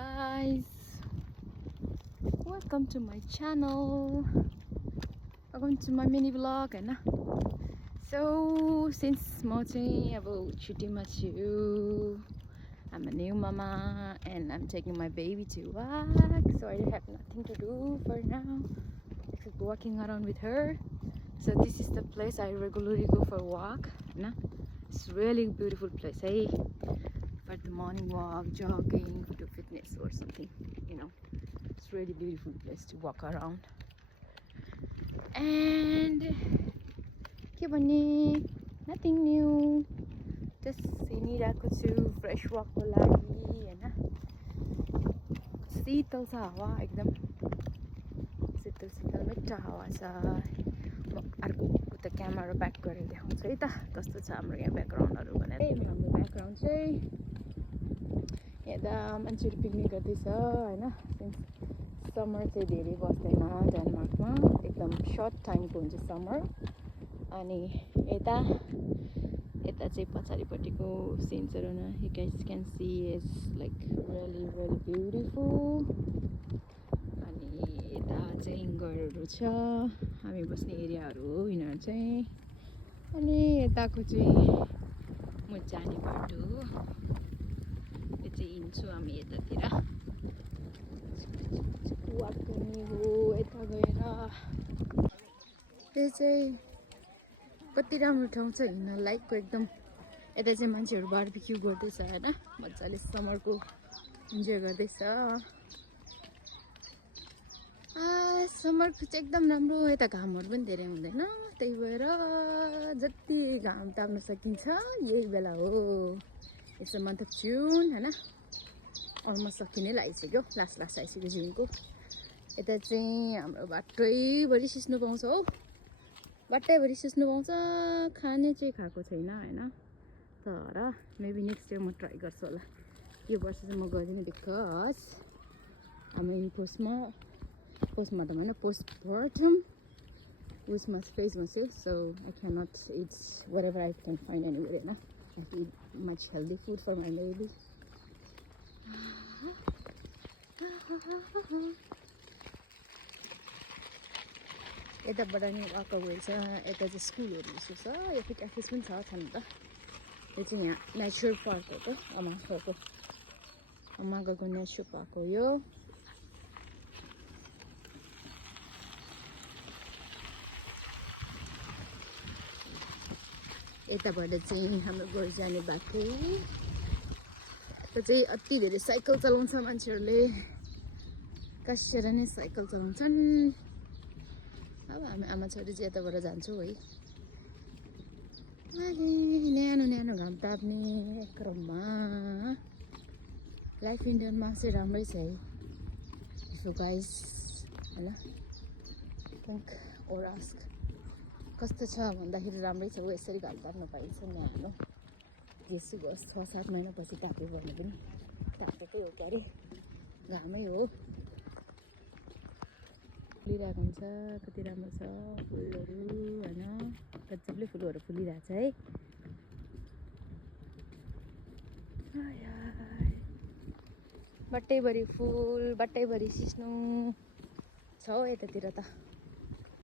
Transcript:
guys, welcome to my channel, welcome to my mini vlog हैन. So since म चाहिँ अब छुट्टीमा छु, I'm a new mama and I'm taking my baby to walk, so I have nothing to do for now except walking around with her. So this is the place I regularly go for a walk हैन. It's really beautiful place, hey, for the morning walk, jogging, to fitness or something, you know. It's really beautiful place to walk around. And के भन्ने, nothing new, just हिँडिरहेको छु fresh walk को लागि हैन. शीतल छ हावा, एकदम शीतल शीतल मिठो हावा छ. म अर्को उता क्यामेरा ब्याक गरेर देखाउँछु है त कस्तो छ हाम्रो यहाँ ब्याकग्राउन्डहरु भनेर. हाम्रो ब्याकग्राउन्ड चाहिँ यता मान्छेहरु पिकनिक गर्दैछ हैन. समर चाहिँ धेरै बस्दैन डेनमार्कमा, एकदम सर्ट टाइमको हुन्छ समर. अनि यता चाहिँ पछाडिपट्टिको सिन्सहरु न, you guys can see is like really beautiful. अनि यता चाहिँ घरहरु छ, हामी बस्ने एरियाहरु हो यिनीहरु चाहिँ. अनि यताको चाहिँ म जाने बाटो हो, यो चाहिँ हिँड्छु हामी यतातिर वाक गर्ने हो. यता गएर यो चाहिँ कति राम्रो ठाउँ छ हिँड्न लायकको एकदम. यता चाहिँ मान्छेहरु बारबिक्यू गर्दैछ हैन, मजाले समरको इन्जोय गर्दैछ. समरको चाहिँ एकदम राम्रो. यता घामहरु पनि धेरै हुँदैन, त्यही भएर जति घाम ताप्न सकिन्छ यही बेला हो. इट्स अ मन्थ अफ जुन हैन, अलमोस्ट सकिनै लागिसक्यो, लास्ट आइसक्यो जुनको. यता चाहिँ हाम्रो बाटैभरि सिस्नो पाउँछ हो, बाटैभरि सिस्नो पाउँछ. खाने चाहिँ खाएको छैन हैन, तर मेबी नेक्स्ट इयर म ट्राई गर्छु होला. यो वर्ष चाहिँ म गर्दिनँ बिकज हामी पोस्टमा त हैन, पोस्टपार्टम उसमा फेजमा छु. So I can not it whatever I can find anywhere हैन. I eat much healthy food for my baby. यताबाट नि वाकअवेल छ. यता चाहिँ स्कुलहरु छ, यो फिट अफिस पनि छ नि त. यो चाहिँ यहाँ नेचर पार्क हो त, अमागाको नेचर पार्क हो यो. यताबाट चाहिँ हाम्रो घर जाने बाटो. यता चाहिँ अति धेरै साइकल चलाउँछ मान्छेहरुले, कसेर नै साइकल चलाउँछन्. अब हामी आमा छोरी चाहिँ यताबाट जान्छौँ है. न्यानो घाम ताप्ने क्रममा लाइफ इन डेनमार्क चाहिँ राम्रै छ है. इफ यु गाइज हैन थिंक ओर आस्क कस्तो छ भन्दाखेरि राम्रै छ हो. यसरी घाम ताप्न पाइन्छ न्यानो. यसो गस 6-7 महिनापछि ताप्यो भने पनि तापेकै हो क्यारे, घामै हो. फुलिरहेको हुन्छ, कति राम्रो छ फुलहरु हैन. गजबले फुलहरु फुलिरहेछ है. बाटैभरि फुल, बाटैभरि सिस्नो छ यतातिर त.